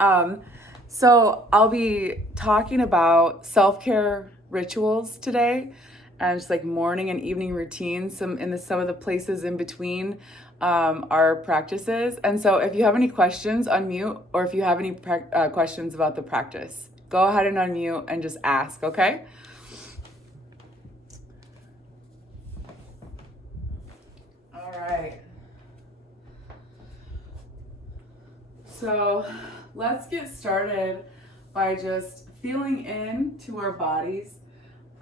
Um, so I'll be talking about self-care rituals today, and just like morning and evening routines. Some of the places in between our practices. And so, if you have any questions, unmute, or if you have any questions about the practice, go ahead and unmute and just ask. Okay. All right. So let's get started by just feeling into our bodies.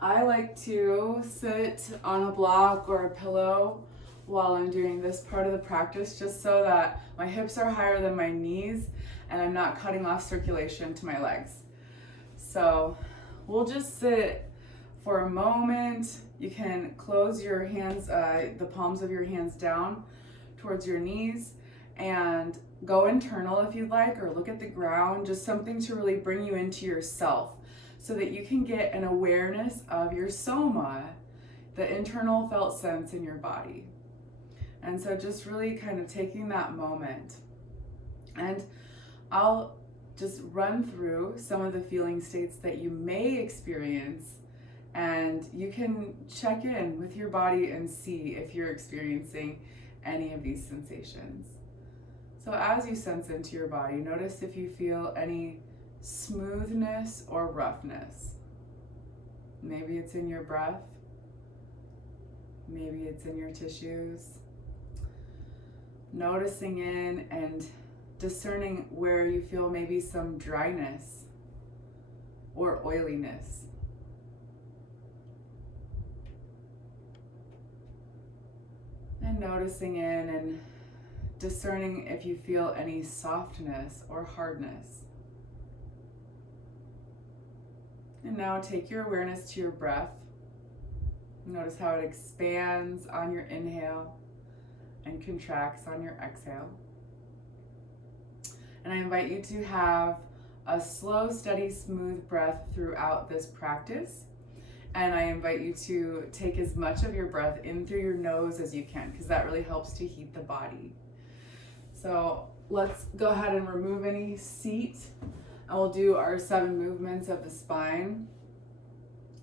I like to sit on a block or a pillow while I'm doing this part of the practice, just so that my hips are higher than my knees and I'm not cutting off circulation to my legs. So we'll just sit for a moment. You can close your hands, the palms of your hands down towards your knees, and go internal if you'd like, or look at the ground, just something to really bring you into yourself so that you can get an awareness of your soma, the internal felt sense in your body. And so just really kind of taking that moment. And I'll just run through some of the feeling states that you may experience, and you can check in with your body and see if you're experiencing any of these sensations. So as you sense into your body, notice if you feel any smoothness or roughness. Maybe it's in your breath. Maybe it's in your tissues. Noticing in and discerning where you feel maybe some dryness or oiliness. And noticing in and discerning if you feel any softness or hardness. And now take your awareness to your breath. Notice how it expands on your inhale and contracts on your exhale. And I invite you to have a slow, steady, smooth breath throughout this practice. And I invite you to take as much of your breath in through your nose as you can, because that really helps to heat the body. So let's go ahead and remove any seat, and we'll do our 7 movements of the spine.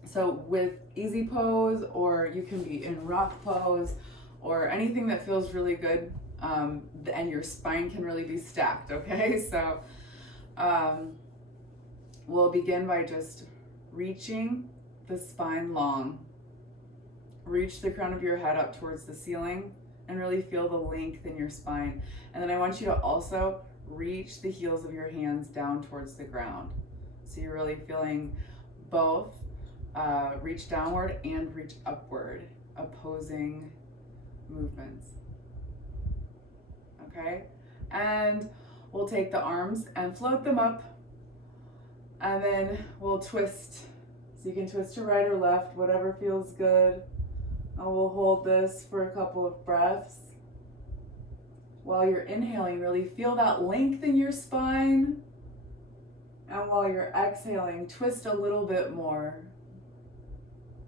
So with easy pose, or you can be in rock pose, or anything that feels really good, and your spine can really be stacked, okay? So we'll begin by just reaching the spine long. Reach the crown of your head up towards the ceiling and really feel the length in your spine. And then I want you to also reach the heels of your hands down towards the ground. So you're really feeling both reach downward and reach upward, opposing movements. Okay? And we'll take the arms and float them up, and then we'll twist. So you can twist to right or left, whatever feels good. And we'll hold this for a couple of breaths. While you're inhaling, really feel that length in your spine. And while you're exhaling, twist a little bit more.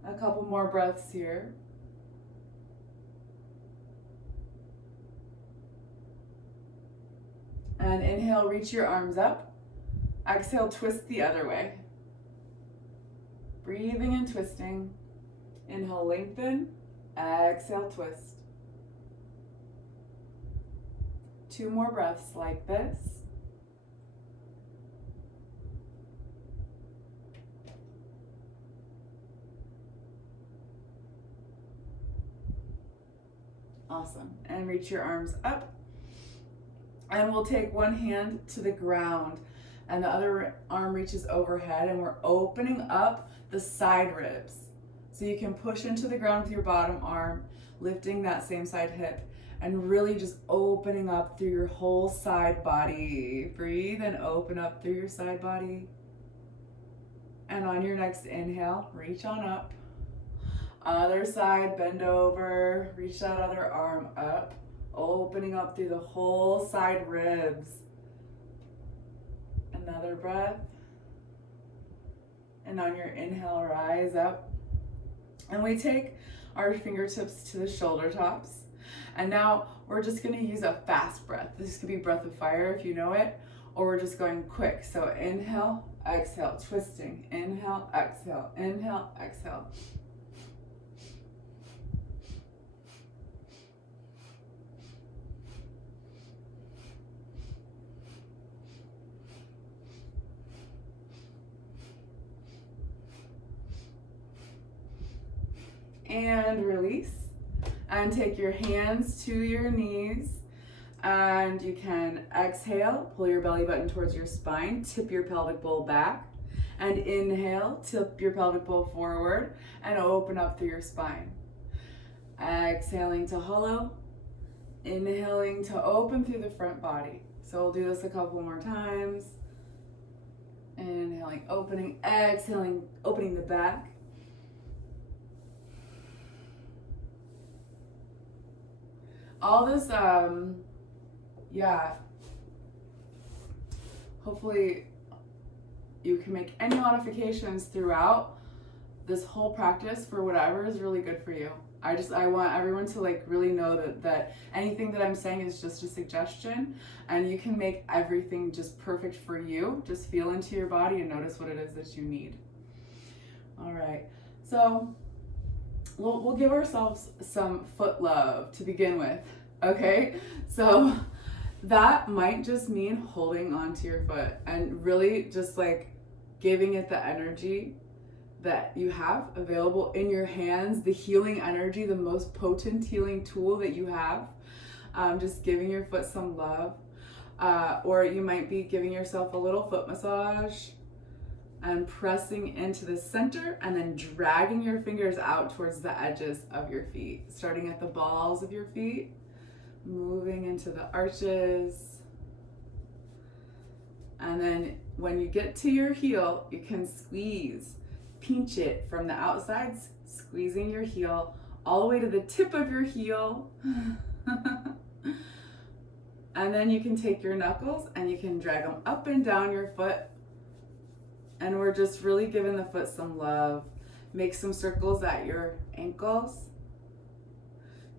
A couple more breaths here. And inhale, reach your arms up. Exhale, twist the other way. Breathing and twisting. Inhale, lengthen. Exhale, twist. 2 more breaths like this. Awesome. And reach your arms up. And we'll take one hand to the ground and the other arm reaches overhead, and we're opening up the side ribs. So you can push into the ground with your bottom arm, lifting that same side hip, and really just opening up through your whole side body. Breathe and open up through your side body. And on your next inhale, reach on up. Other side, bend over, reach that other arm up, opening up through the whole side ribs. Another breath. And on your inhale, rise up. And we take our fingertips to the shoulder tops. And now we're just gonna use a fast breath. This could be breath of fire if you know it, or we're just going quick. So inhale, exhale, twisting, inhale, exhale, inhale, exhale. And release. And take your hands to your knees. And you can exhale, pull your belly button towards your spine, tip your pelvic bowl back. And inhale, tip your pelvic bowl forward and open up through your spine. Exhaling to hollow, inhaling to open through the front body. So we'll do this a couple more times. Inhaling, opening, exhaling, opening the back. All this, hopefully you can make any modifications throughout this whole practice for whatever is really good for you. I want everyone to like really know that anything that I'm saying is just a suggestion, and you can make everything just perfect for you. Just feel into your body and notice what it is that you need. All right, so we'll give ourselves some foot love to begin with, okay? So that might just mean holding onto your foot and really just like giving it the energy that you have available in your hands, the healing energy, the most potent healing tool that you have. Just giving your foot some love. Or you might be giving yourself a little foot massage and pressing into the center and then dragging your fingers out towards the edges of your feet, starting at the balls of your feet, moving into the arches. And then when you get to your heel, you can squeeze, pinch it from the outsides, squeezing your heel all the way to the tip of your heel. And then you can take your knuckles and you can drag them up and down your foot. And we're just really giving the foot some love. Make some circles at your ankles.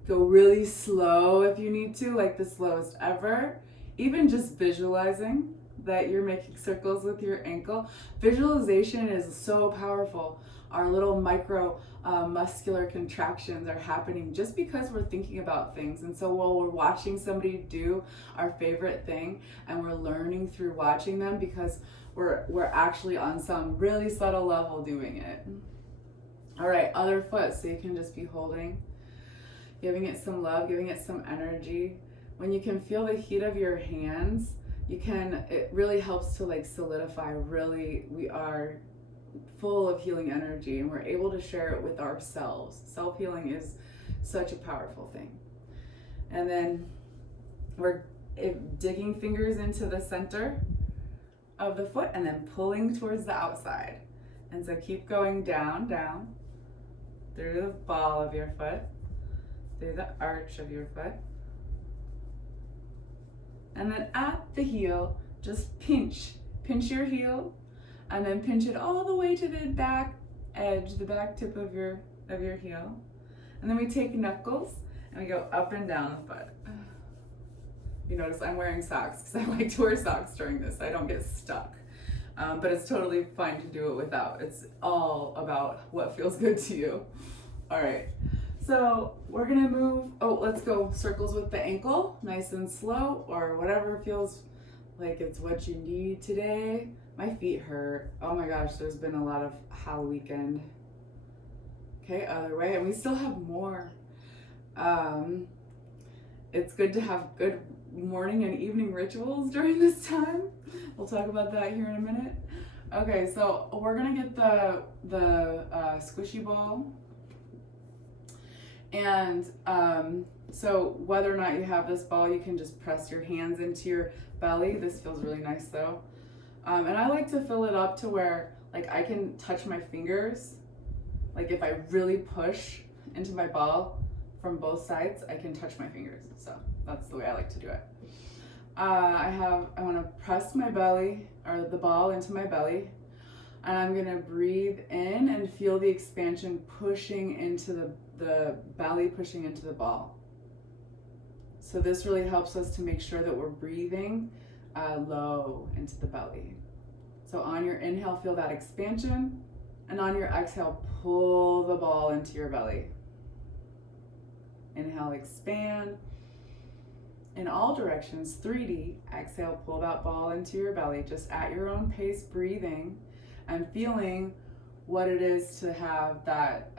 Go really slow if you need to, like the slowest ever. Even just visualizing that you're making circles with your ankle. Visualization is so powerful. Our little micro muscular contractions are happening just because we're thinking about things. And so while we're watching somebody do our favorite thing, and we're learning through watching them because we're actually on some really subtle level doing it. All right, other foot, so you can just be holding, giving it some love, giving it some energy. When you can feel the heat of your hands, it really helps to like solidify, really, we are full of healing energy and we're able to share it with ourselves. Self-healing is such a powerful thing. And then we're digging fingers into the center of the foot and then pulling towards the outside. And so keep going down, down, through the ball of your foot, through the arch of your foot. And then at the heel, just pinch your heel, and then pinch it all the way to the back edge, the back tip of your heel. And then we take knuckles and we go up and down the foot. You notice I'm wearing socks because I like to wear socks during this. I don't get stuck. But it's totally fine to do it without. It's all about what feels good to you. All right. So we're gonna move, let's go circles with the ankle, nice and slow, or whatever feels like it's what you need today. My feet hurt. Oh my gosh, there's been a lot of Halloween. Okay, other way, and we still have more. It's good to have good morning and evening rituals during this time. We'll talk about that here in a minute. Okay, so we're gonna get the squishy ball. And so whether or not you have this ball, you can just press your hands into your belly. This feels really nice though. And I like to fill it up to where like I can touch my fingers. Like if I really push into my ball from both sides, I can touch my fingers. So that's the way I like to do it. I want to press my belly or the ball into my belly. And I'm gonna breathe in and feel the expansion pushing into the belly, pushing into the ball. So this really helps us to make sure that we're breathing low into the belly. So on your inhale, feel that expansion. And on your exhale, pull the ball into your belly. Inhale, expand. In all directions, 3D. Exhale, pull that ball into your belly, just at your own pace, breathing and feeling what it is to have that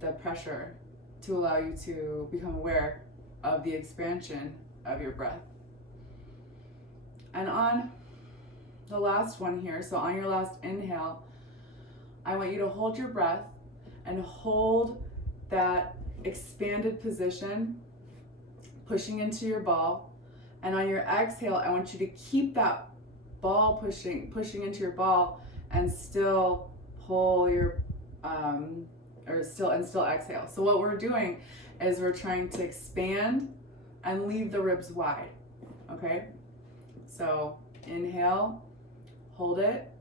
the pressure to allow you to become aware of the expansion of your breath. And on the last one here, so on your last inhale, I want you to hold your breath and hold that expanded position, pushing into your ball. And on your exhale, I want you to keep that ball pushing into your ball and still pull your, still exhale. So what we're doing is we're trying to expand and leave the ribs wide, okay? So inhale, hold it.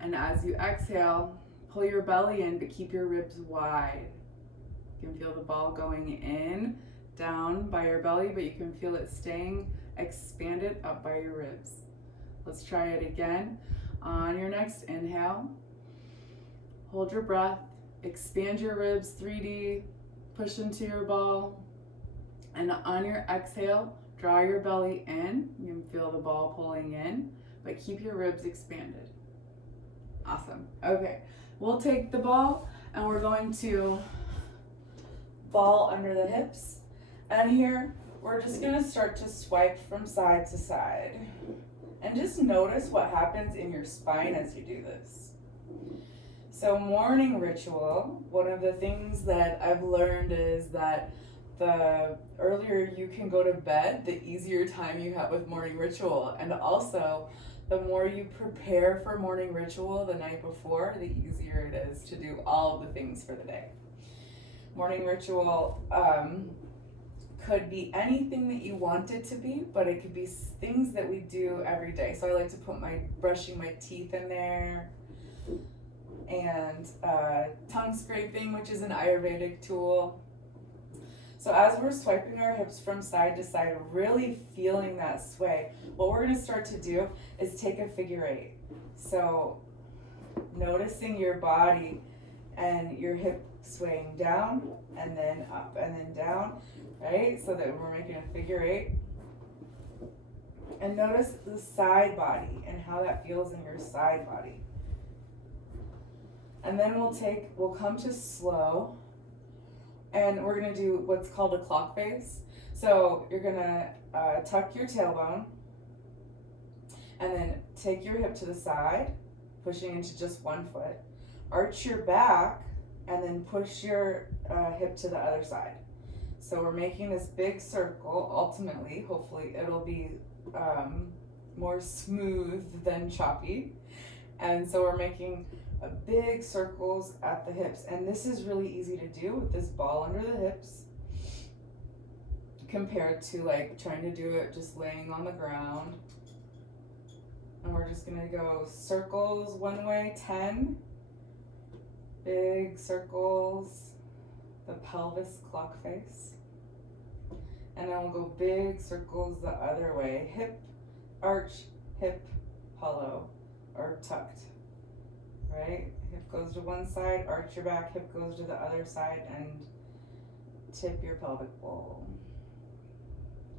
And as you exhale, pull your belly in, but keep your ribs wide. You can feel the ball going in, down by your belly, but you can feel it staying expanded up by your ribs. Let's try it again. On your next inhale, hold your breath, expand your ribs, 3D, push into your ball. And on your exhale, draw your belly in. You can feel the ball pulling in, but keep your ribs expanded. Awesome. Okay, we'll take the ball and we're going to ball under the hips. And here, we're just gonna start to swipe from side to side. And just notice what happens in your spine as you do this. So morning ritual, one of the things that I've learned is that the earlier you can go to bed, the easier time you have with morning ritual. And also, the more you prepare for morning ritual the night before, the easier it is to do all of the things for the day. Morning ritual could be anything that you want it to be, but it could be things that we do every day. So I like to put brushing my teeth in there, and tongue scraping, which is an Ayurvedic tool. So as we're swiping our hips from side to side, really feeling that sway, what we're gonna start to do is take a figure eight. So noticing your body and your hip swaying down and then up and then down, right? So that we're making a figure eight. And notice the side body and how that feels in your side body. And then we'll come to slow, and we're gonna do what's called a clock face. So you're gonna tuck your tailbone, and then take your hip to the side, pushing into just one foot. Arch your back, and then push your hip to the other side. So we're making this big circle. Ultimately, hopefully it'll be more smooth than choppy. And so we're making big circles at the hips. And this is really easy to do with this ball under the hips compared to like trying to do it just laying on the ground. And we're just gonna go circles one way, 10. Big circles, the pelvis clock face. And then we'll go big circles the other way. Hip, arch, hip, hollow, or tucked, right? Hip goes to one side, arch your back, hip goes to the other side, and tip your pelvic bowl.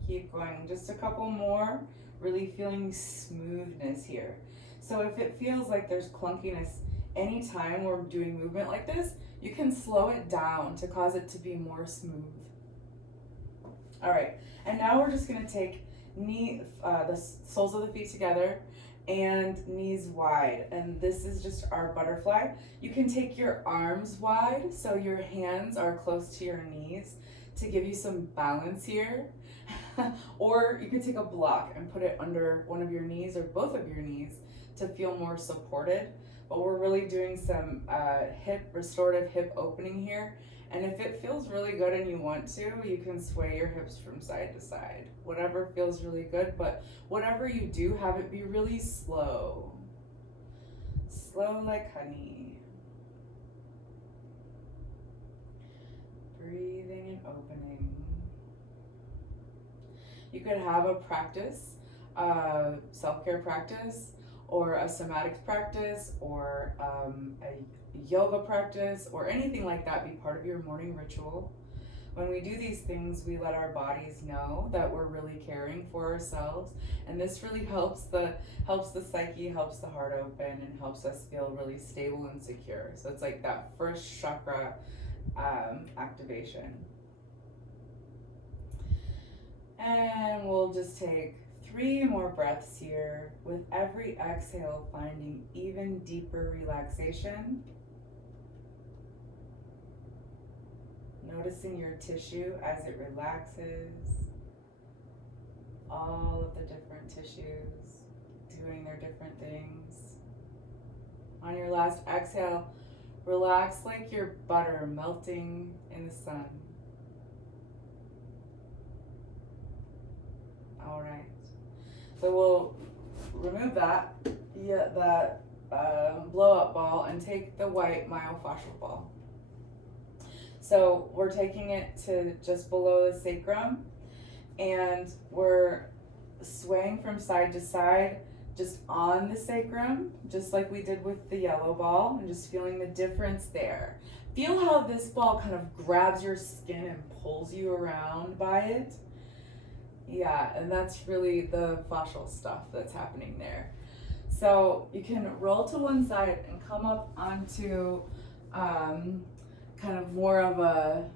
Keep going, just a couple more, really feeling smoothness here. So if it feels like there's clunkiness anytime we're doing movement like this, you can slow it down to cause it to be more smooth. All right, and now we're just gonna take the soles of the feet together and knees wide. And this is just our butterfly. You can take your arms wide so your hands are close to your knees to give you some balance here. Or you could take a block and put it under one of your knees or both of your knees to feel more supported. But we're really doing some restorative hip opening here. And if it feels really good and you want to, you can sway your hips from side to side. Whatever feels really good, but whatever you do, have it be really slow. Slow like honey. Breathing and opening. You could have a practice a self-care practice or a somatics practice or a yoga practice or anything like that be part of your morning ritual. When we do these things, we let our bodies know that we're really caring for ourselves, and this really helps the psyche, helps the heart open, and helps us feel really stable and secure. So it's like that first chakra activation. And we'll just take 3 more breaths here, with every exhale finding even deeper relaxation. Noticing your tissue as it relaxes, all of the different tissues doing their different things. On your last exhale, relax like your butter melting in the sun. All right, so we'll remove that blow up ball and take the white myofascial ball. So we're taking it to just below the sacrum, and we're swaying from side to side just on the sacrum, just like we did with the yellow ball, and just feeling the difference there. Feel how this ball kind of grabs your skin and pulls you around by it. Yeah, and that's really the fascial stuff that's happening there. So you can roll to one side and come up onto kind of more of a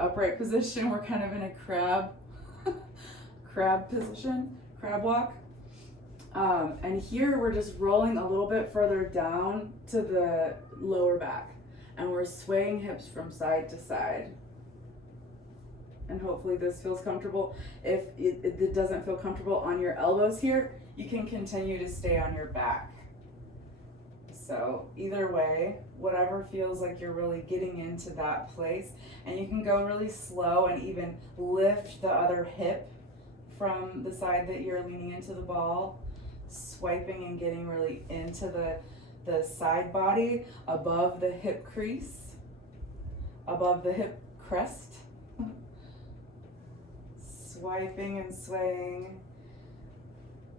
upright position. We're kind of in a crab position, crab walk. And here we're just rolling a little bit further down to the lower back, and we're swaying hips from side to side. And hopefully this feels comfortable. If it doesn't feel comfortable on your elbows here, you can continue to stay on your back. So either way, whatever feels like you're really getting into that place, and you can go really slow and even lift the other hip from the side that you're leaning into the ball, swiping and getting really into the side body above the hip crease, above the hip crest, swiping and swaying.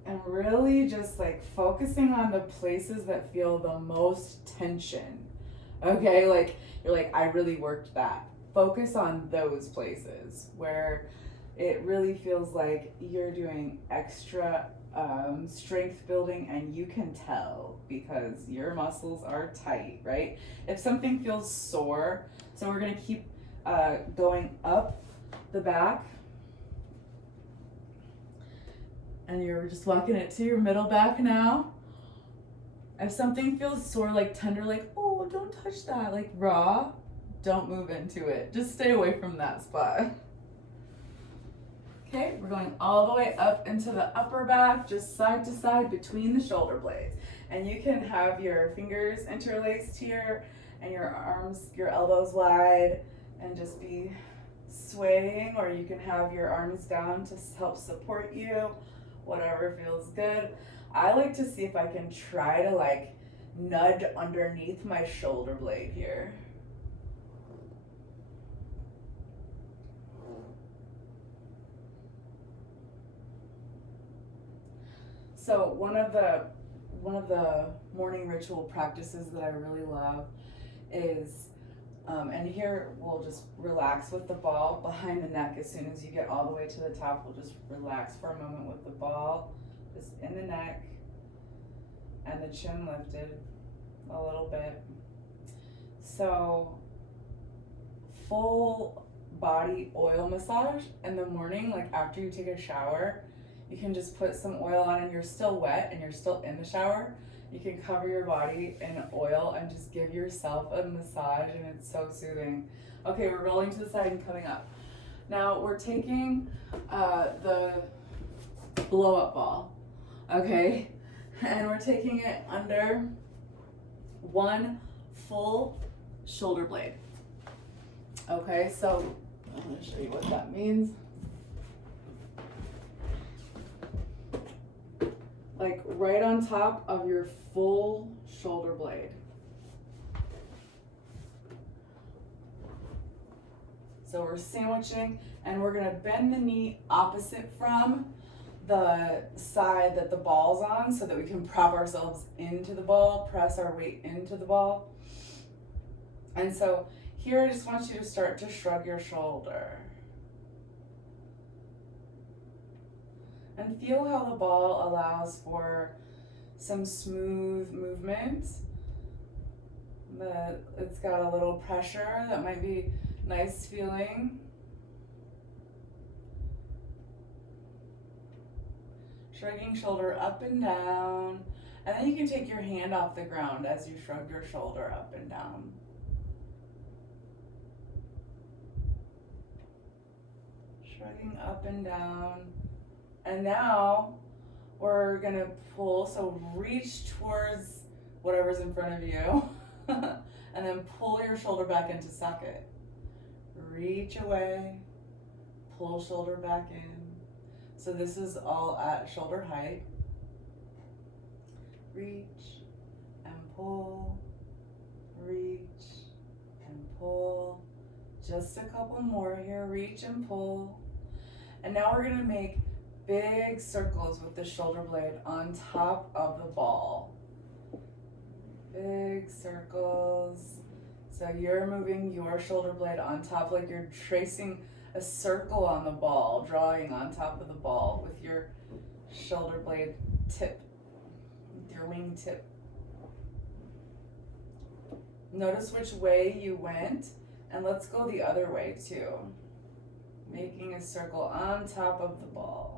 And really just like focusing on the places that feel the most tension. Okay, like you're like, I really worked that. Focus on those places where it really feels like you're doing extra strength building, and you can tell because your muscles are tight, right? If something feels sore, so we're gonna keep going up the back. And you're just walking it to your middle back now. If something feels sore, like tender, like, oh, don't touch that, like raw, don't move into it. Just stay away from that spot. Okay, we're going all the way up into the upper back, just side to side between the shoulder blades. And you can have your fingers interlaced here and your arms, your elbows wide, and just be swaying, or you can have your arms down to help support you. Whatever feels good. I like to see if I can try to like nudge underneath my shoulder blade here. So one of the morning ritual practices that I really love is, and here we'll just relax with the ball behind the neck. As soon as you get all the way to the top, we'll just relax for a moment with the ball just in the neck and the chin lifted a little bit. So full body oil massage in the morning, like after you take a shower, you can just put some oil on and you're still wet and you're still in the shower. You can cover your body in oil and just give yourself a massage, and it's so soothing. Okay, we're rolling to the side and coming up. Now we're taking the blow up ball, okay? And we're taking it under one full shoulder blade. Okay, so I'm gonna show you what that means. Like right on top of your full shoulder blade. So we're sandwiching, and we're gonna bend the knee opposite from the side that the ball's on so that we can prop ourselves into the ball, press our weight into the ball. And so here I just want you to start to shrug your shoulder. And feel how the ball allows for some smooth movement. It's got a little pressure that might be nice feeling. Shrugging shoulder up and down. And then you can take your hand off the ground as you shrug your shoulder up and down. Shrugging up and down. And now we're gonna pull, so reach towards whatever's in front of you. And then pull your shoulder back into socket. Reach away, pull shoulder back in. So this is all at shoulder height. Reach and pull, reach and pull. Just a couple more here, reach and pull. And now we're gonna make big circles with the shoulder blade on top of the ball. Big circles. So you're moving your shoulder blade on top like you're tracing a circle on the ball, drawing on top of the ball with your shoulder blade tip, with your wing tip. Notice which way you went, and let's go the other way too. Making a circle on top of the ball.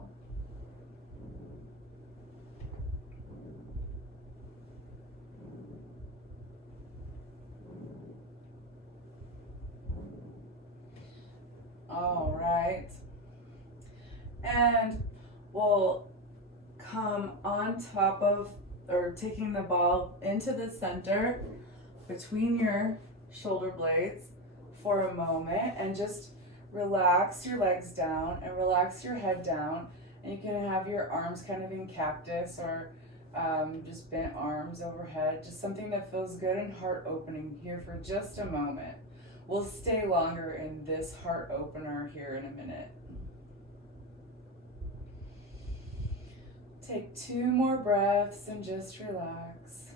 All right. And we'll come on top of, or taking the ball into the center between your shoulder blades for a moment, and just relax your legs down and relax your head down. And you can have your arms kind of in cactus, or just bent arms overhead, just something that feels good and heart opening here for just a moment. We'll stay longer in this heart opener here in a minute. Take 2 more breaths and just relax.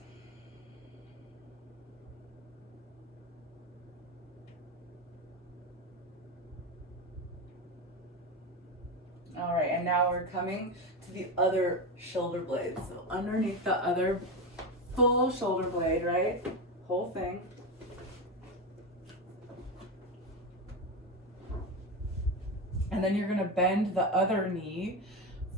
All right, and now we're coming to the other shoulder blade. So underneath the other full shoulder blade, right? Whole thing. And then you're gonna bend the other knee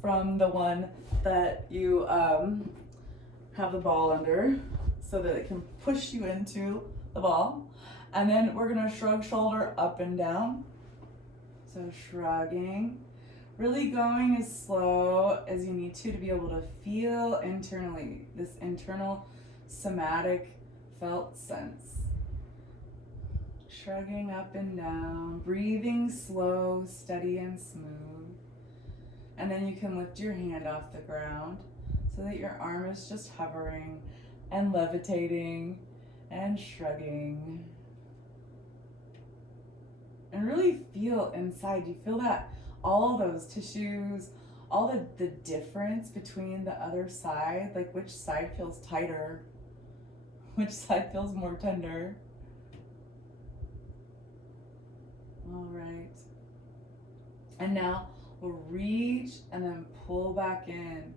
from the one that you have the ball under so that it can push you into the ball. And then we're gonna shrug shoulder up and down. So shrugging, really going as slow as you need to be able to feel internally, this internal somatic felt sense. Shrugging up and down, breathing slow, steady, and smooth. And then you can lift your hand off the ground so that your arm is just hovering and levitating and shrugging. And really feel inside. You feel that all those tissues, all the difference between the other side, like which side feels tighter, which side feels more tender. All right. And now we'll reach and then pull back in.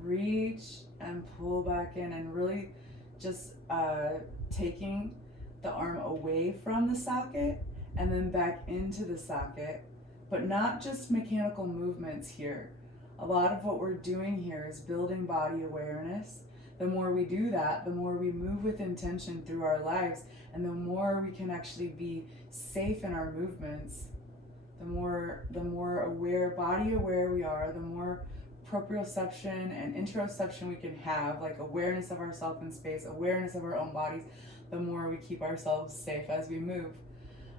Reach and pull back in, and really just taking the arm away from the socket and then back into the socket, but not just mechanical movements here. A lot of what we're doing here is building body awareness. The more we do that, the more we move with intention through our lives, and the more we can actually be safe in our movements. The more aware, body aware we are, the more proprioception and interoception we can have, like awareness of ourself in space, awareness of our own bodies, the more we keep ourselves safe as we move.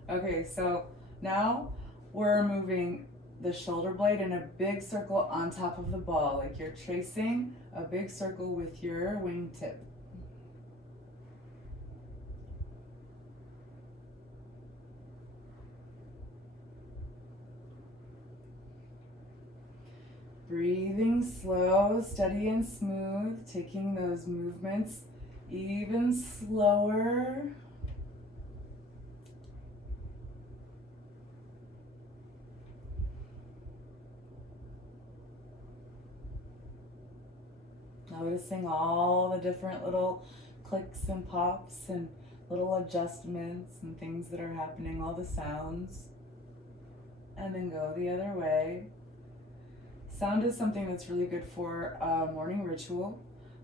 Okay, so now we're moving the shoulder blade in a big circle on top of the ball, like you're tracing a big circle with your wingtip. Breathing slow, steady and smooth, taking those movements even slower. Noticing all the different little clicks and pops and little adjustments and things that are happening, all the sounds. And then go the other way. Sound is something that's really good for a morning ritual.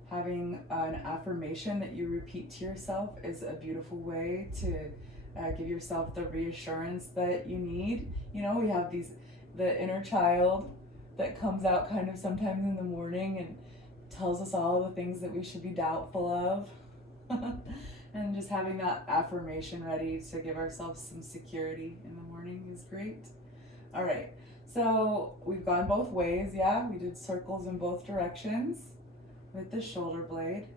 Having an affirmation that you repeat to yourself is a beautiful way to give yourself the reassurance that you need. You know, we have the inner child that comes out kind of sometimes in the morning and tells us all the things that we should be doubtful of. And just having that affirmation ready to give ourselves some security in the morning is great. All right, so we've gone both ways, yeah? We did circles in both directions with the shoulder blade.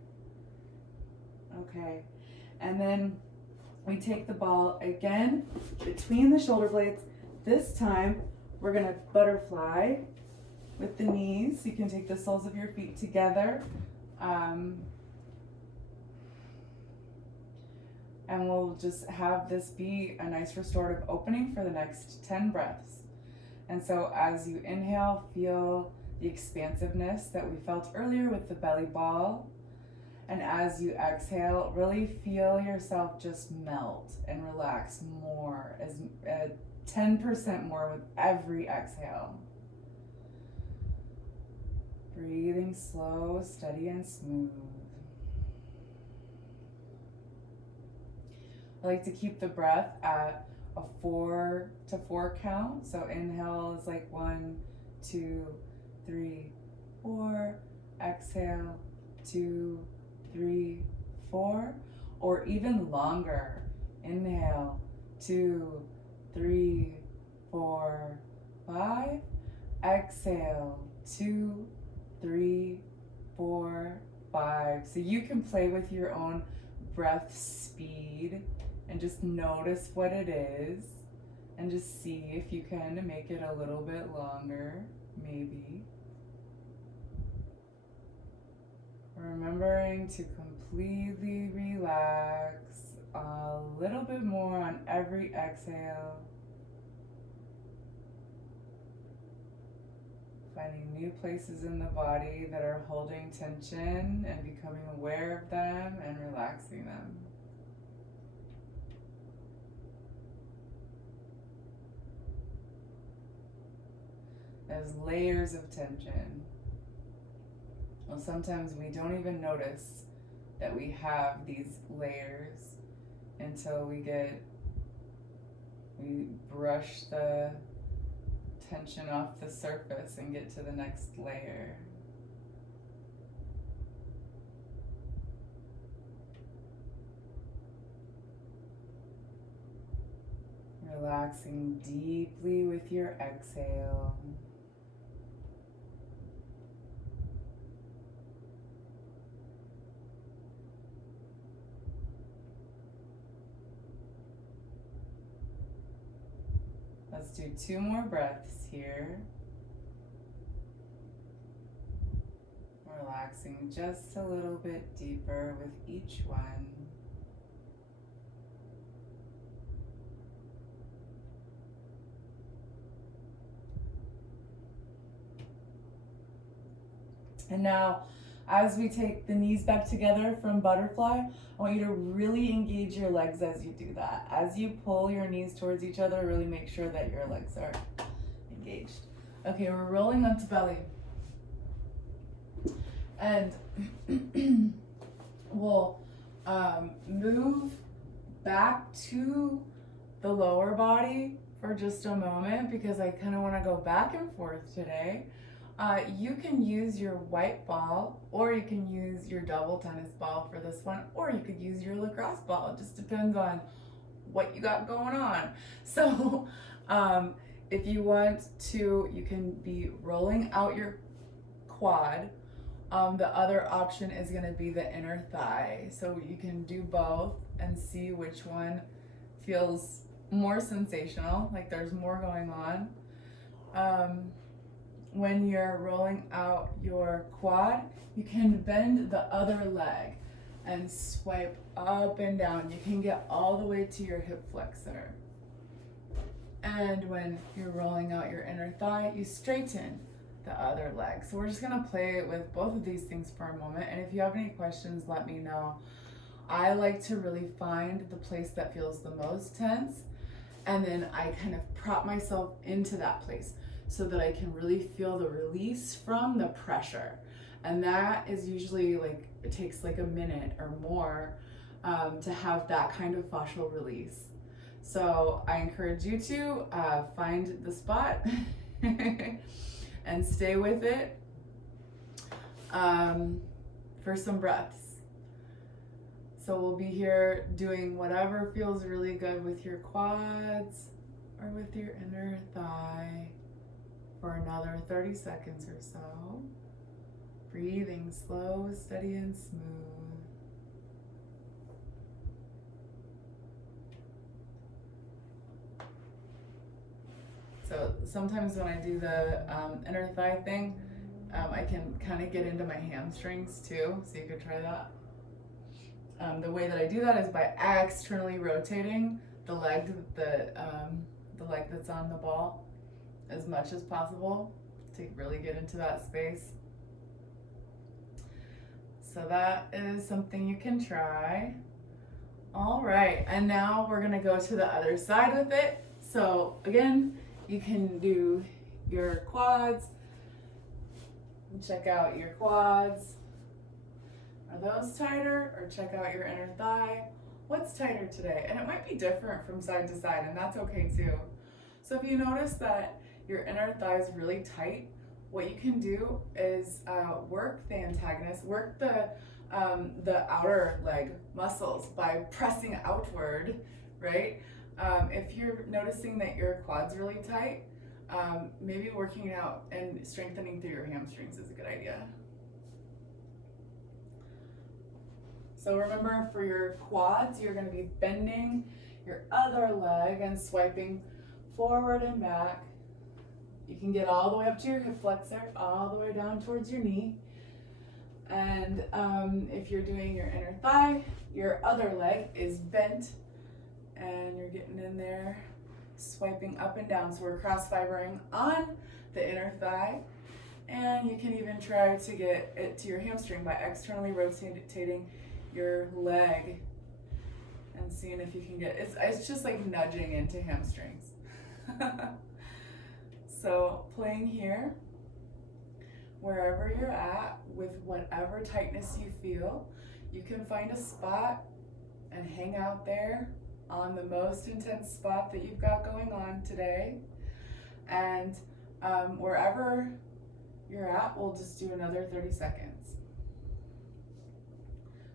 Okay, and then we take the ball again between the shoulder blades. This time, we're gonna butterfly with the knees. You can take the soles of your feet together. And we'll just have this be a nice restorative opening for the next 10 breaths. And so as you inhale, feel the expansiveness that we felt earlier with the belly ball. And as you exhale, really feel yourself just melt and relax more, as 10% more with every exhale. Breathing slow, steady, and smooth. I like to keep the breath at a 4 to 4 count. So inhale is like 1, 2, 3, 4. Exhale, 2, 3, 4. Or even longer. Inhale, 2, 3, 4, 5. Exhale, 2, 3, 4, 5. So you can play with your own breath speed and just notice what it is and just see if you can make it a little bit longer, maybe. Remembering to completely relax a little bit more on every exhale. Finding new places in the body that are holding tension and becoming aware of them and relaxing them. There's layers of tension. Well, sometimes we don't even notice that we have these layers until we brush the tension off the surface and get to the next layer. Relaxing deeply with your exhale. Let's do 2 more breaths here. Relaxing just a little bit deeper with each one. And now, as we take the knees back together from butterfly, I want you to really engage your legs as you do that. As you pull your knees towards each other, really make sure that your legs are engaged. Okay, we're rolling onto belly. And we'll move back to the lower body for just a moment because I kind of want to go back and forth today. You can use your white ball, or you can use your double tennis ball for this one, or you could use your lacrosse ball. It just depends on what you got going on. So if you want to, you can be rolling out your quad. The other option is going to be the inner thigh. So you can do both and see which one feels more sensational, like there's more going on. when you're rolling out your quad, you can bend the other leg and swipe up and down. You can get all the way to your hip flexor. And when you're rolling out your inner thigh, you straighten the other leg. So we're just gonna play with both of these things for a moment. And if you have any questions, let me know. I like to really find the place that feels the most tense, and then I kind of prop myself into that place so that I can really feel the release from the pressure. And that is usually like, it takes like a minute or more to have that kind of fascial release. So I encourage you to find the spot and stay with it for some breaths. So we'll be here doing whatever feels really good with your quads or with your inner thigh for another 30 seconds or so. Breathing slow, steady, and smooth. So sometimes when I do the inner thigh thing, I can kind of get into my hamstrings too, so you could try that. The way that I do that is by externally rotating the leg, the leg that's on the ball as much as possible to really get into that space. So that is something you can try. All right, and now we're gonna go to the other side with it. So again, you can do your quads. Check out your quads. Are those tighter? Or check out your inner thigh. What's tighter today? And it might be different from side to side, and that's okay too. So if you notice that your inner thigh is really tight, what you can do is work the antagonist, work the outer leg muscles by pressing outward, right? If you're noticing that your quad's really tight, maybe working out and strengthening through your hamstrings is a good idea. So remember, for your quads, you're going to be bending your other leg and swiping forward and back. You can get all the way up to your hip flexor, all the way down towards your knee. And if you're doing your inner thigh, your other leg is bent and you're getting in there, swiping up and down. So we're cross fibering on the inner thigh. And you can even try to get it to your hamstring by externally rotating your leg and seeing if you can get it's just like nudging into hamstrings. So playing here, wherever you're at, with whatever tightness you feel, you can find a spot and hang out there on the most intense spot that you've got going on today. And wherever you're at, we'll just do another 30 seconds.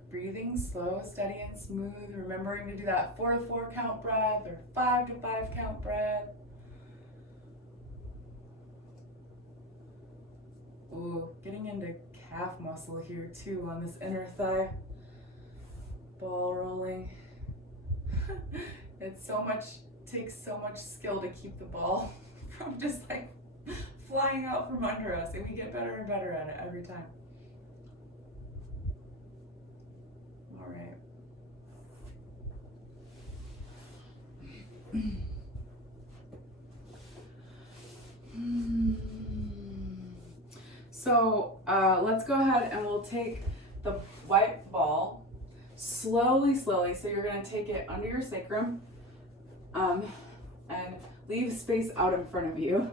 Breathing slow, steady, and smooth, remembering to do that 4 to 4 count breath or 5 to 5 count breath. Ooh, getting into calf muscle here too on this inner thigh. Ball rolling. Takes so much skill to keep the ball from just like flying out from under us, and we get better and better at it every time. All right. So let's go ahead and we'll take the white ball slowly. So you're going to take it under your sacrum and leave space out in front of you.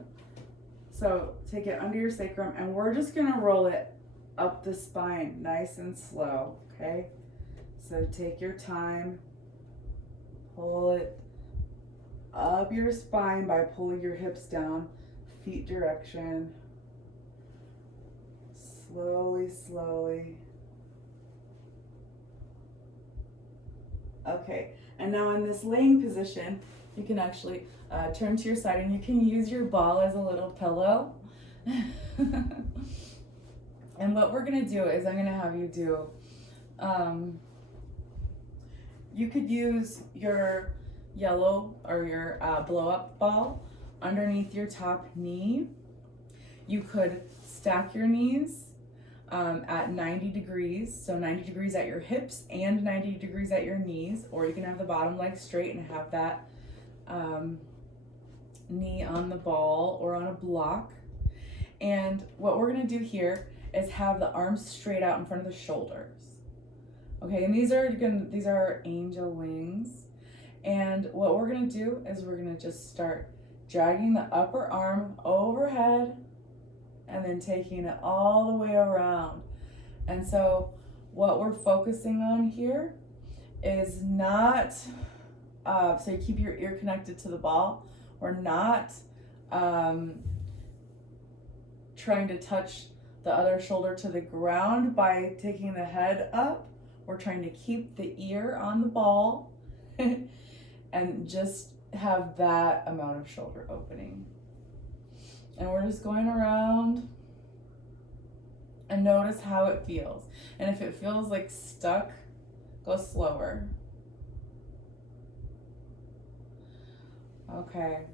So take it under your sacrum and we're just going to roll it up the spine nice and slow, okay? So take your time, pull it up your spine by pulling your hips down, feet direction. Slowly. Okay, and now in this laying position, you can actually turn to your side and you can use your ball as a little pillow. And what we're gonna do is I'm gonna have you do, you could use your yellow or your blow up ball underneath your top knee. You could stack your knees at 90 degrees, so 90 degrees at your hips and 90 degrees at your knees, or you can have the bottom leg straight and have that knee on the ball or on a block. And what we're gonna do here is have the arms straight out in front of the shoulders. Okay, and these are angel wings. And what we're gonna do is we're gonna just start dragging the upper arm overhead and then taking it all the way around. And so what we're focusing on here is not, so you keep your ear connected to the ball. We're not trying to touch the other shoulder to the ground by taking the head up. We're trying to keep the ear on the ball and just have that amount of shoulder opening. And we're just going around and notice how it feels. And if it feels like stuck, go slower. Okay.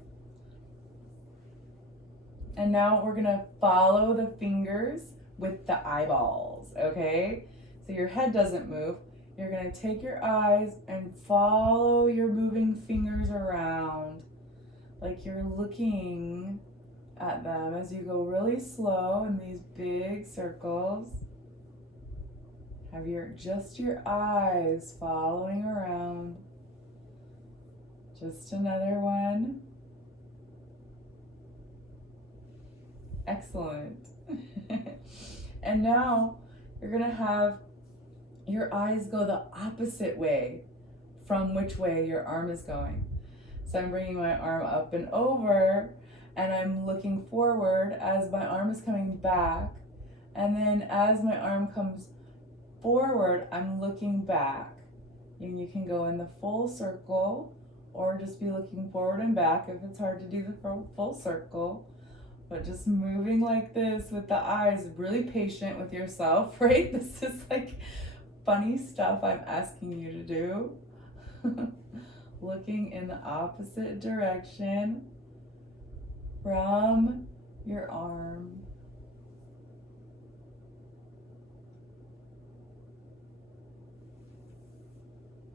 And now we're gonna follow the fingers with the eyeballs, okay? So your head doesn't move. You're gonna take your eyes and follow your moving fingers around like you're looking at them as you go really slow in these big circles. Have just your eyes following around. Just another one. Excellent. And now you're gonna have your eyes go the opposite way from which way your arm is going. So I'm bringing my arm up and over, and I'm looking forward as my arm is coming back. And then as my arm comes forward, I'm looking back. And you can go in the full circle or just be looking forward and back if it's hard to do the full circle. But just moving like this with the eyes, really patient with yourself, right? This is like funny stuff I'm asking you to do. Looking in the opposite direction from your arm.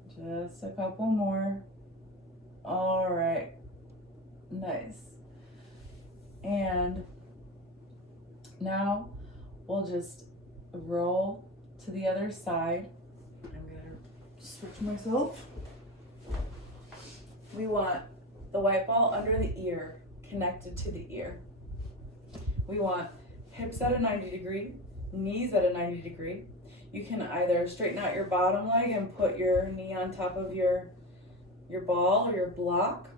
Just a couple more. All right, nice. And now we'll just roll to the other side. I'm gonna switch myself. We want the white ball under the ear, connected to the ear. We want hips at a 90 degree, knees at a 90 degree. You can either straighten out your bottom leg and put your knee on top of your ball or your block,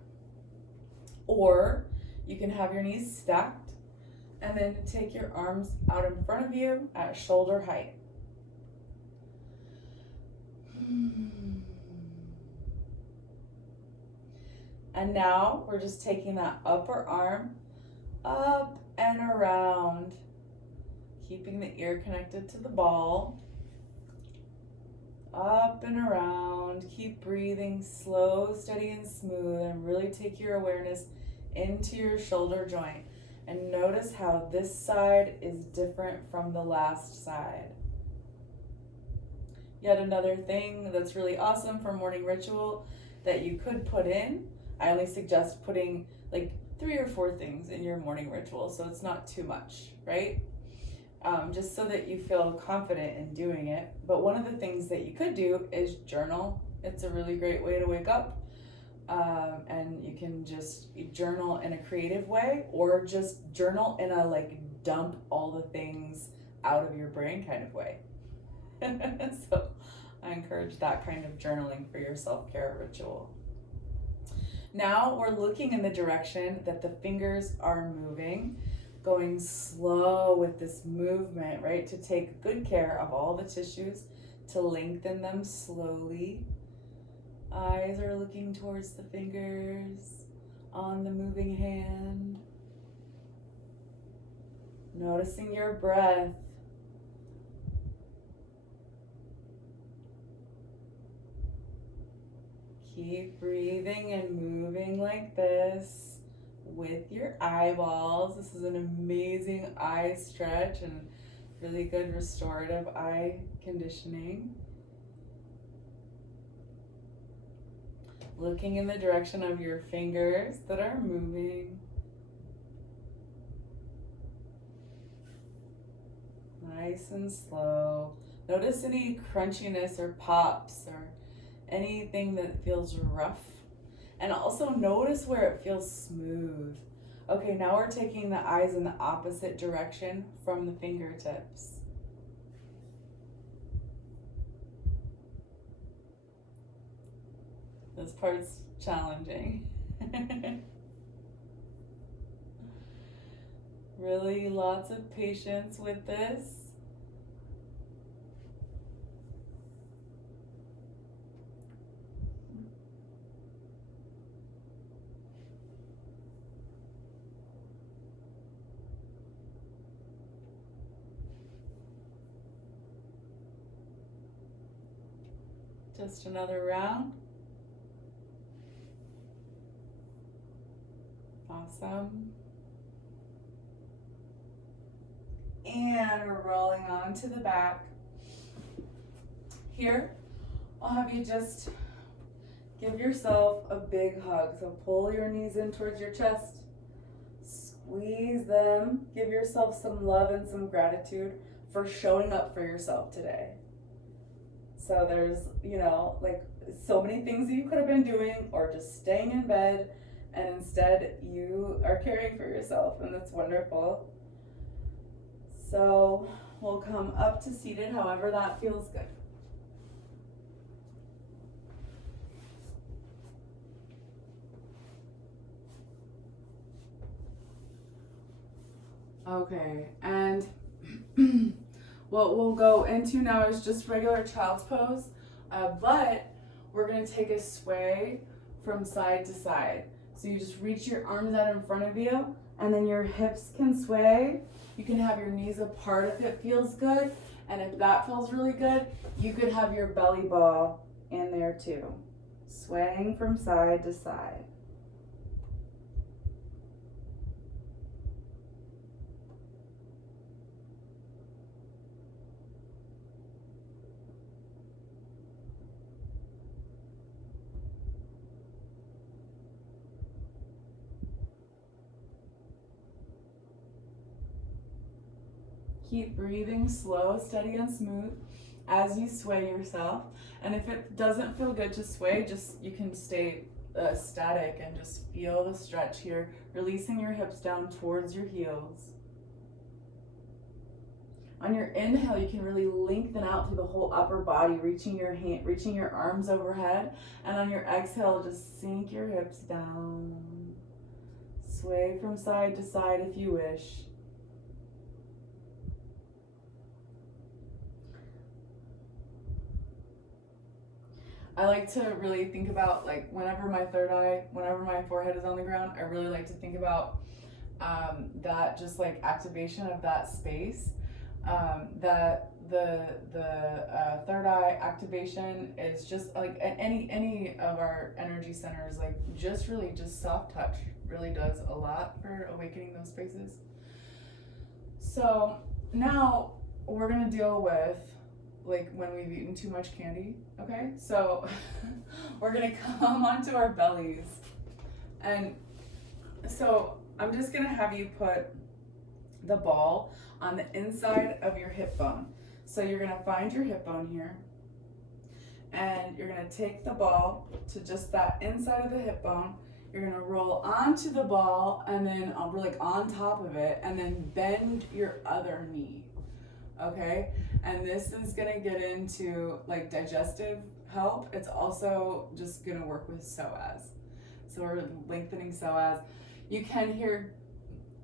or you can have your knees stacked and then take your arms out in front of you at shoulder height. And now we're just taking that upper arm up and around, keeping the ear connected to the ball. Up and around, keep breathing slow, steady, and smooth, and really take your awareness into your shoulder joint. And notice how this side is different from the last side. Yet another thing that's really awesome for morning ritual that you could put in, I only suggest putting like 3 or 4 things in your morning ritual, so it's not too much, right? Just so that you feel confident in doing it. But one of the things that you could do is journal. It's a really great way to wake up. And you can just journal in a creative way, or just journal in a like dump all the things out of your brain kind of way. So I encourage that kind of journaling for your self-care ritual. Now we're looking in the direction that the fingers are moving, going slow with this movement, right? To take good care of all the tissues, to lengthen them slowly. Eyes are looking towards the fingers on the moving hand. Noticing your breath. Keep breathing and moving like this. with your eyeballs. This is an amazing eye stretch and really good restorative eye conditioning. Looking in the direction of your fingers that are moving. Nice and slow. Notice any crunchiness or pops or anything that feels rough. And also notice where it feels smooth. Okay, now we're taking the eyes in the opposite direction from the fingertips. This part's challenging. Really lots of patience with this. Just another round. Awesome. And we're rolling on to the back. Here, I'll have you just give yourself a big hug. So pull your knees in towards your chest. Squeeze them. Give yourself some love and some gratitude for showing up for yourself today. So there's, like so many things that you could have been doing or just staying in bed, and instead you are caring for yourself, and that's wonderful. So we'll come up to seated, however that feels good. Okay, and what we'll go into now is just regular child's pose, but we're going to take a sway from side to side. So you just reach your arms out in front of you, and then your hips can sway. You can have your knees apart if it feels good, and if that feels really good, you could have your belly ball in there too, swaying from side to side. Keep breathing slow, steady, and smooth as you sway yourself. And if it doesn't feel good to sway, you can stay static and just feel the stretch here, releasing your hips down towards your heels. On your inhale, you can really lengthen out through the whole upper body, reaching your arms overhead. And on your exhale, just sink your hips down. Sway from side to side if you wish. I like to really think about, like, whenever my forehead is on the ground, I really like to think about that just like activation of that space. That the third eye activation is just like any of our energy centers, like just soft touch really does a lot for awakening those spaces. So now we're gonna deal with like when we've eaten too much candy, okay? So we're gonna come onto our bellies. And so I'm just gonna have you put the ball on the inside of your hip bone. So you're gonna find your hip bone here, and you're gonna take the ball to just that inside of the hip bone. You're gonna roll onto the ball and then like on top of it, and then bend your other knee. Okay, and this is gonna get into like digestive help. It's also just gonna work with psoas. So we're lengthening psoas. You can hear,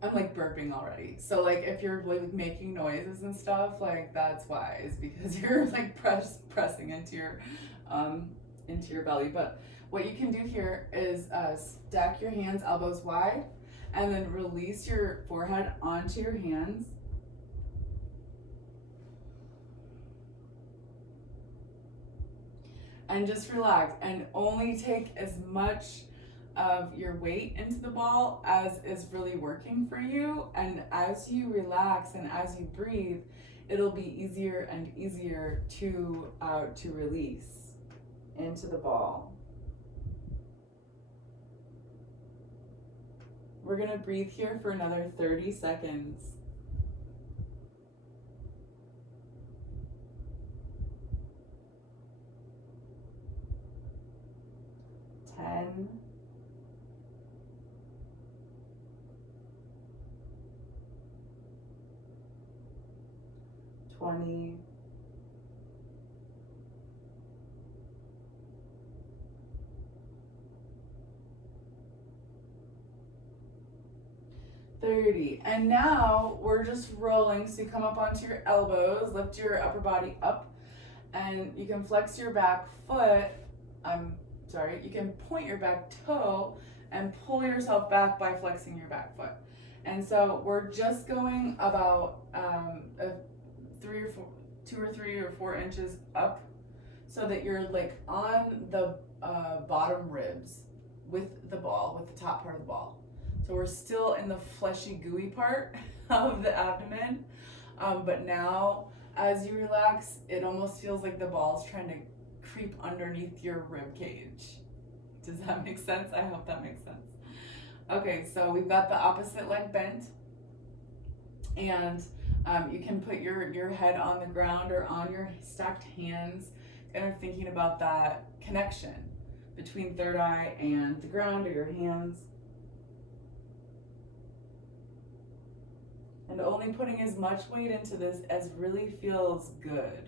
I'm like burping already. So like if you're like making noises and stuff, like that's why, is because you're like pressing into your belly. But what you can do here is stack your hands elbows wide, and then release your forehead onto your hands. And just relax, and only take as much of your weight into the ball as is really working for you. And as you relax and as you breathe, it'll be easier and easier to release into the ball. We're gonna breathe here for another 30 seconds. 10, 20, 30. And now we're just rolling. So you come up onto your elbows, lift your upper body up, and you can flex your back foot. You can point your back toe and pull yourself back by flexing your back foot. And so we're just going about 2 or 3 or 4 inches up, so that you're like on the bottom ribs with the ball, with the top part of the ball. So we're still in the fleshy, gooey part of the abdomen, but now as you relax, it almost feels like the ball's trying to creep underneath your rib cage. Does that make sense? I hope that makes sense. Okay, so we've got the opposite leg bent, and you can put your head on the ground or on your stacked hands, kind of thinking about that connection between third eye and the ground or your hands. And only putting as much weight into this as really feels good.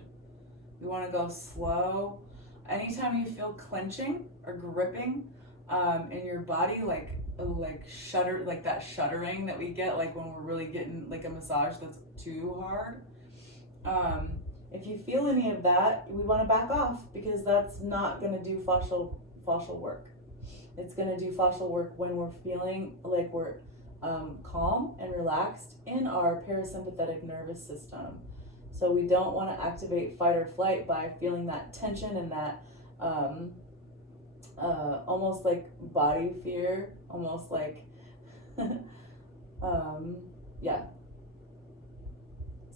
We want to go slow. Anytime you feel clenching or gripping in your body, like shudder, like that shuddering that we get, like when we're really getting like a massage that's too hard. If you feel any of that, we want to back off, because that's not going to do fascial work. It's going to do fascial work when we're feeling like we're calm and relaxed in our parasympathetic nervous system. So we don't want to activate fight or flight by feeling that tension and that almost like body fear, almost like, yeah.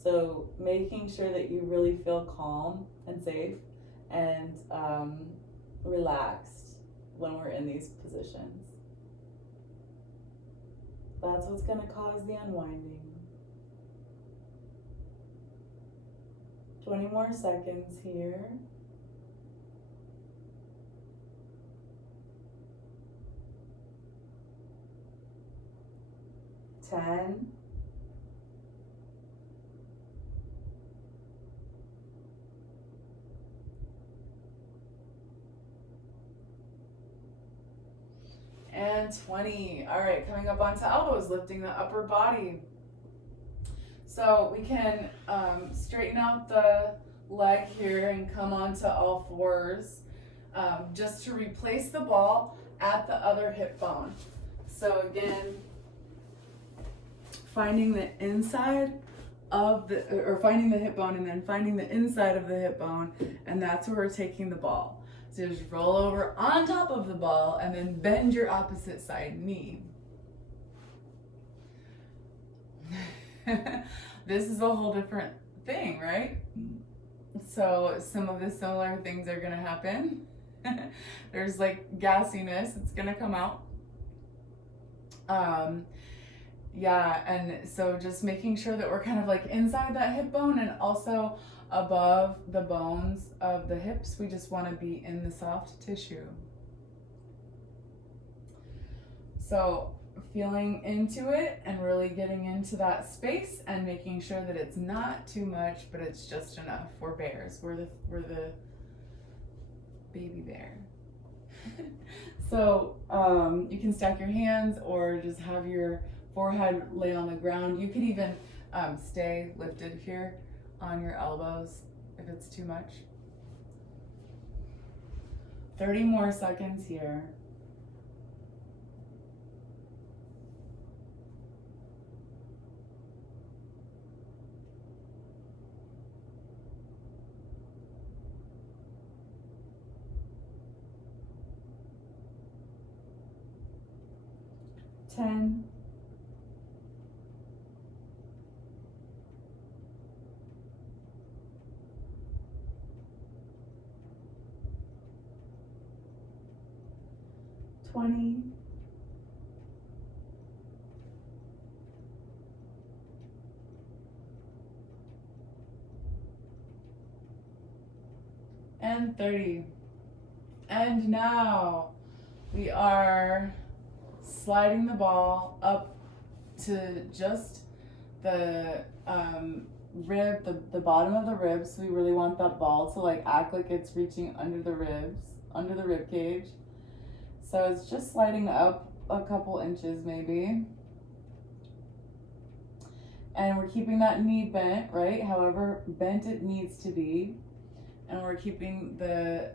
So making sure that you really feel calm and safe and relaxed when we're in these positions. That's what's going to cause the unwinding. 20 more seconds here. 10. 20. All right, coming up onto elbows, lifting the upper body. So we can straighten out the leg here and come onto all fours, just to replace the ball at the other hip bone. So again, finding the inside of finding the hip bone and then finding the inside of the hip bone, and that's where we're taking the ball. So just roll over on top of the ball and then bend your opposite side knee. This is a whole different thing, right? So some of the similar things are gonna happen. There's like gassiness, it's gonna come out. Yeah, and so just making sure that we're kind of like inside that hip bone and also above the bones of the hips. We just want to be in the soft tissue. So feeling into it and really getting into that space and making sure that it's not too much, but it's just enough. We're bears. We're the baby bear. So you can stack your hands or just have your forehead lay on the ground. You could even stay lifted here on your elbows if it's too much. 30 more seconds here. 10, 20, 30. And now we are sliding the ball up to just the rib, the bottom of the ribs. We really want that ball to like act like it's reaching under the ribs, under the rib cage. So it's just sliding up a couple inches maybe. And we're keeping that knee bent, right? However bent it needs to be. And we're keeping the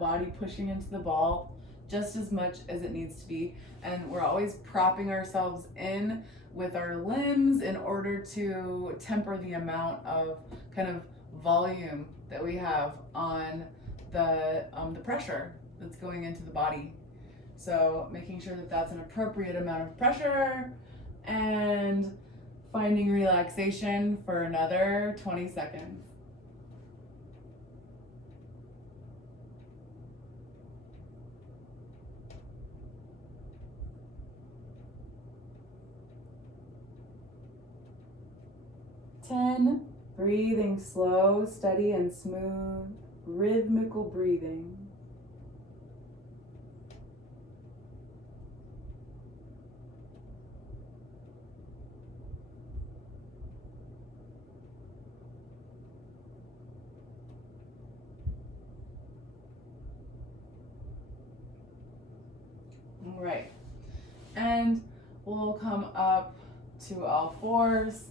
body pushing into the ball just as much as it needs to be. And we're always propping ourselves in with our limbs in order to temper the amount of kind of volume that we have on the pressure that's going into the body. So making sure that that's an appropriate amount of pressure and finding relaxation for another 20 seconds. Breathing slow, steady, and smooth, rhythmical breathing. All right, and we'll come up to all fours,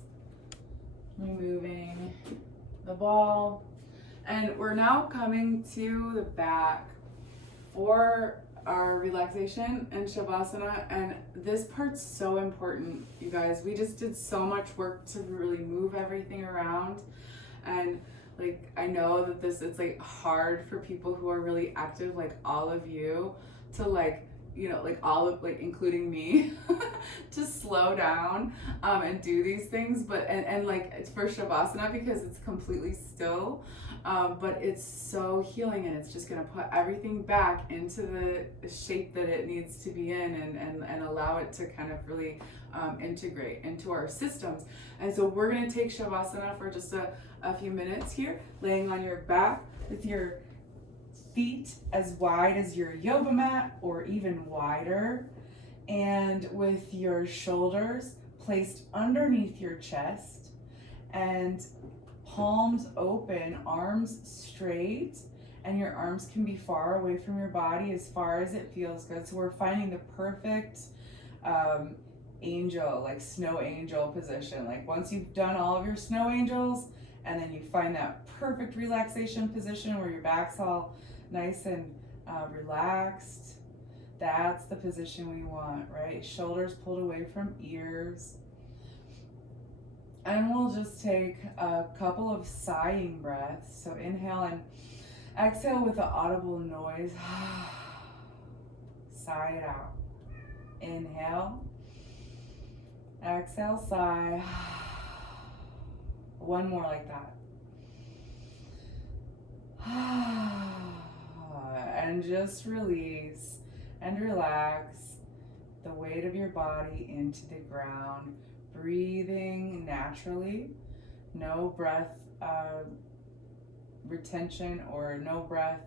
removing the ball, and we're now coming to the back for our relaxation and Shavasana. And this part's so important, you guys. We just did so much work to really move everything around, and like I know that it's like hard for people who are really active, like all of you, to like, you know, like all of, like including me, to slow down and do these things. But and like it's for Shavasana because it's completely still, but it's so healing, and it's just gonna put everything back into the shape that it needs to be in, and allow it to kind of really integrate into our systems. And so we're gonna take Shavasana for just a few minutes here, laying on your back with your feet as wide as your yoga mat or even wider, and with your shoulders placed underneath your chest and palms open, arms straight, and your arms can be far away from your body as far as it feels good. So we're finding the perfect angel, like snow angel position. Like once you've done all of your snow angels, and then you find that perfect relaxation position where your back's all nice and relaxed, that's the position we want, right? Shoulders pulled away from ears. And we'll just take a couple of sighing breaths. So inhale and exhale with an audible noise. Sigh it out. Inhale. Exhale, sigh. One more like that. And just release and relax the weight of your body into the ground, breathing naturally. No breath retention or no breath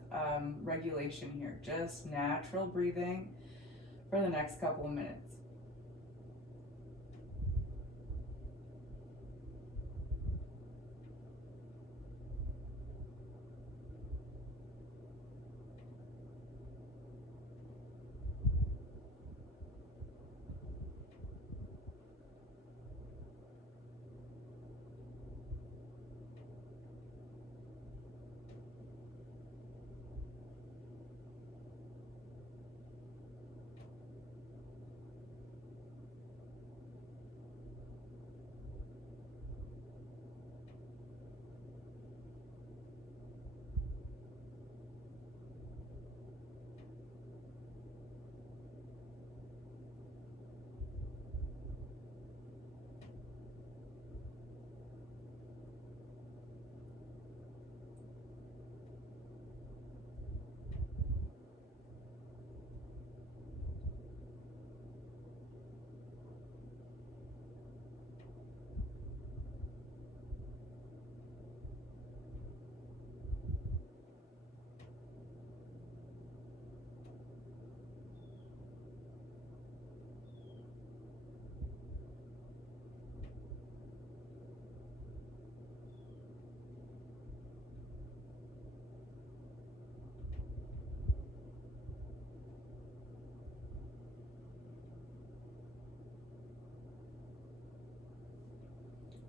regulation here, just natural breathing for the next couple of minutes.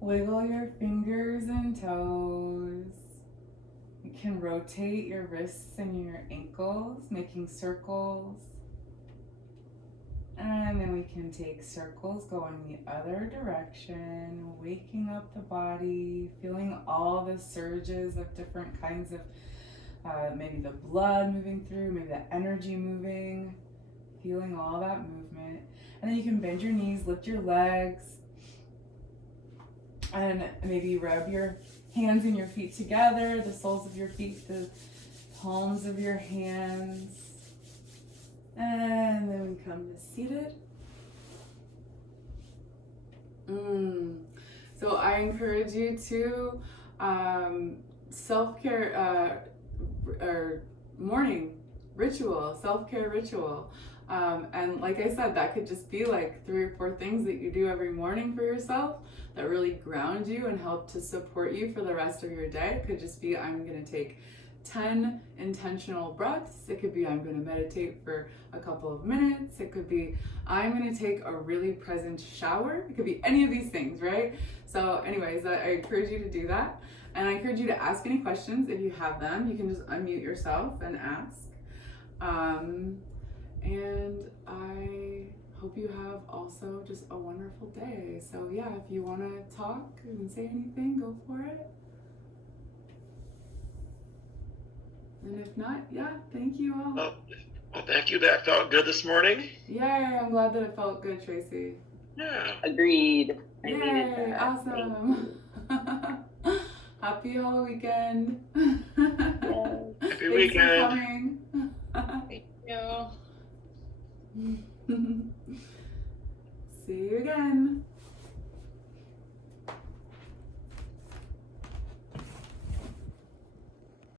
Wiggle your fingers and toes. You can rotate your wrists and your ankles, making circles. And then we can take circles going the other direction, waking up the body, feeling all the surges of different kinds of, maybe the blood moving through, maybe the energy moving, feeling all that movement. And then you can bend your knees, lift your legs, and maybe rub your hands and your feet together, the soles of your feet, the palms of your hands. And then we come to seated. So I encourage you to self-care or morning ritual, self-care ritual. And like I said, that could just be like 3 or 4 things that you do every morning for yourself that really ground you and help to support you for the rest of your day. It could just be, I'm going to take 10 intentional breaths. It could be, I'm going to meditate for a couple of minutes. It could be, I'm going to take a really present shower. It could be any of these things, right? So anyways, I encourage you to do that. And I encourage you to ask any questions if you have them. You can just unmute yourself and ask. And I hope you have also just a wonderful day. So yeah, if you want to talk and say anything, go for it. And if not, yeah, thank you all. Well, thank you. That felt good this morning. Yay, I'm glad that it felt good, Tracy. Yeah. Agreed. Yay, awesome. Happy Hall weekend. Yes. Happy Thanks weekend. for coming. Thank you. See you again.